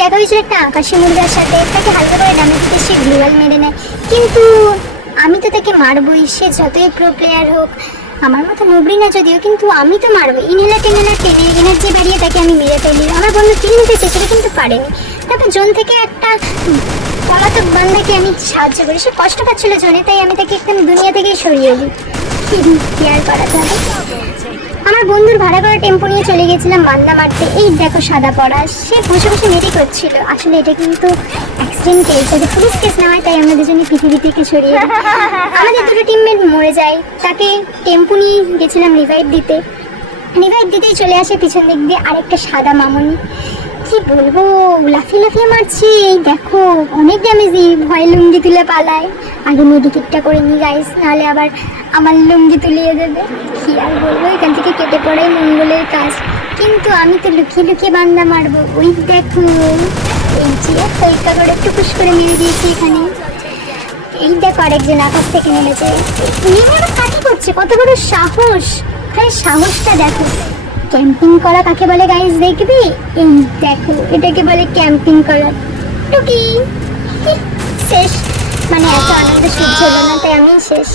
দেখা হয়েছিল একটা আকাশি মুরগার সাথে, তাকে হালকা করে ডানে দিতে সে গ্লুয়াল মেরে নেয়, কিন্তু আমি তো তাকে মারবই, সে যতই প্রো প্লেয়ার হোক, আমার মতো নুবড়ি না যদিও, কিন্তু আমি তো মারবো। ইনহেলার টেনে এনার্জি বাড়িয়ে তাকে আমি মেরে ফেলি। আমার বন্ধু কিল নিতে চেয়েছিল কিন্তু পারেনি। তারপর জোন থেকে একটা পলাতক বান্দাকে আমি সাহায্য করি, সে কষ্ট পাচ্ছিল জোনে, তাই আমি তাকে একদম দুনিয়া থেকেই সরিয়ে দিই। কি আর করা যাবে। আমার বন্ধুর ভাড়া করা টেম্পো নিয়ে চলে গেছিলাম বান্দা মারতে। এই দেখো সাদা পড়া, সে বসে বসে মেরি করছিল। আসলে এটা কিন্তু অ্যাক্সিডেন্ট কেস, যদি পুলিশ কেস না হয়, তাই আমরা দুজনে পৃথিবী থেকে সরিয়ে দিই। আমাদের দুটো টিমমেট মরে যায়, তাকে টেম্পো নিয়ে গেছিলাম রিভাইভ দিতেই চলে আসে পিছন দিক দিয়ে আরেকটা সাদা মামুনি। কি বলবো, লাফিয়ে লাফিয়ে মারছি। এই দেখো অনেক ড্যামেজ দিই, ভয় লুঙ্গি তুলে পালায়। আগে মেডিকেটটা করে নিই গাইস, নাহলে আবার আমার লুঙ্গি তুলিয়ে দেবে। কি আর বলবো, এখান থেকে কেটে পড়াই মঙ্গলের কাজ। কিন্তু আমি তো লুকিয়ে লুকিয়ে বান্দা মারবো। ওই দেখো, এই যে তৈকা করে একটু পুশ করে মেরে দিয়েছি এখানে। এই দেখো আরেকজন আকাশ থেকে নেমেছে। উনি আমার কাকে করছে, কত বড় সাহস! খালি সাহসটা দেখো। ক্যাম্পিং করা কাকে বলে গাইস দেখবি? এই দেখো, এটাকে বলে ক্যাম্পিং করা। টুকি শেষ, মানে এত আনন্দ সহ্য হলো না, তাই আমি শেষ।